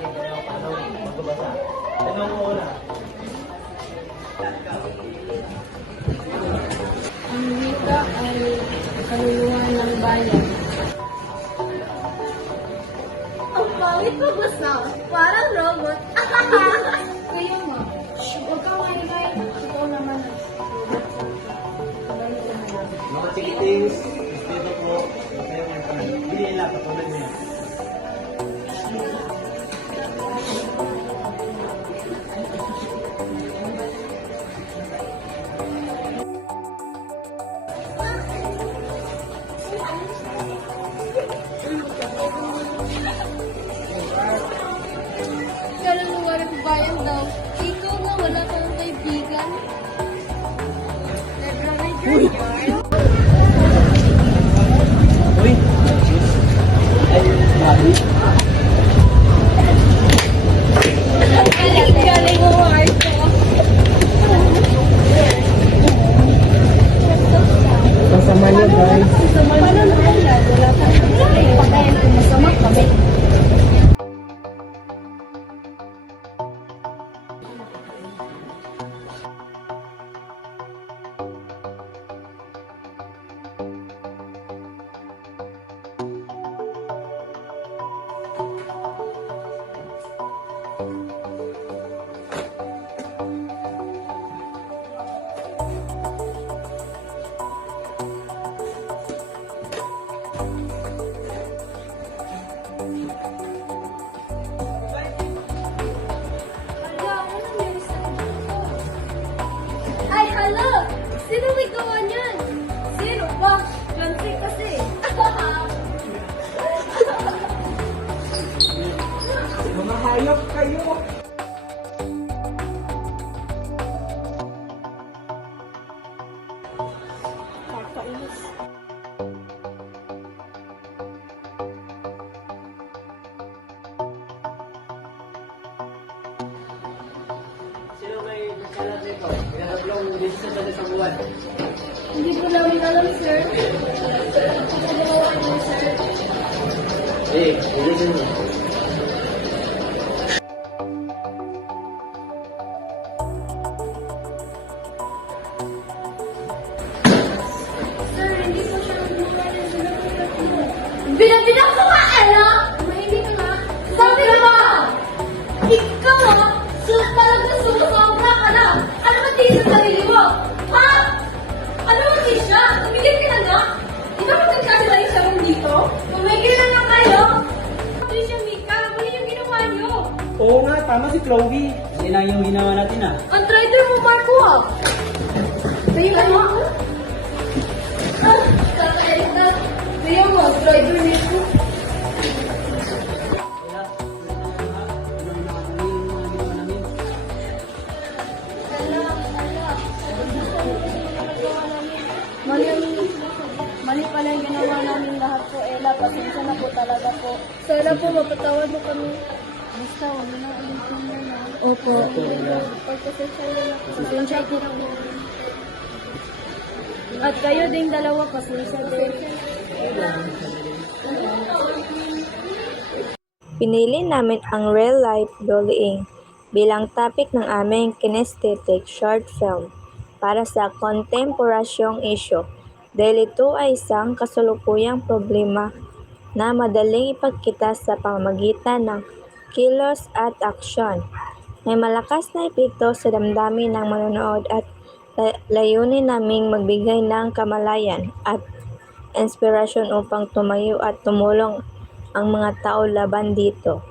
natin kung paano magbabasa. Tanong mo na. Ang wika ay kaluluwa ng bayan. Ang pangit magbasa. Parang robot. Kaya nga, huwag kang maingay. Ikaw naman ang robot sa Mga chikitis, respeto po, kayo ngayon pa. Hindi nila, katulad niya. kaluluwa ng bayan daw. Ikaw na wala kang kaibigan. Uy! Ay, mali. Galing mo, Marco. Kasama niyo, guys. Paano na yan? Wala kang pakayan kung masama kami. Ay, hala! Sino may gawa niyan? Sino ba? Country kasi. Mga hayop kayo! Kakainis. Sino may nagkalat nito? Pinatatlong decision sa isang buwan. Hindi ko lang alam, sir. Pagkagawa niyo, sir. Eh, decision mo. Sir, hindi ko siya gumawa ng sinapulat mo. Binabilang ko nga, Ella! Mahimik ka nga. Sabi ko ba? Ikaw talaga sumusobra ka na! Ano ba tingin sa sarili mo? Ha? Ano ba siya? Tumigil ka na nga? Di ba magkakasalain siya mong dito? Tumigil na nga kayo! Patricia Mika, mali yung ginawa niyo! Oo nga, tama si Chloe. Hindi na yung ginawa natin ah. Ang traitor mo, Marco, ah! Kayo ano? Kakailit na. Kayo mo, traitor nito. Mali pala yung ginawa namin lahat po, Ella. Pasensya na po talaga po. Sana po mapatawad mo kami. Basta, huwag mo na ulitin yan, ha? Opo. Pagpasensya nyo na po. Pasensya po na po. At kayo ding dalawa, pasensya din. Pinili namin ang real-life bullying bilang topic ng aming kinesthetic short film para sa kontemporasyong issue dahil ito ay isang kasalukuyang problema na madaling ipagkita sa pamamagitan ng kilos at aksyon. May malakas na epekto sa damdamin ng manonood at layunin naming magbigay ng kamalayan at inspirasyon upang tumayo at tumulong ang mga tao laban dito.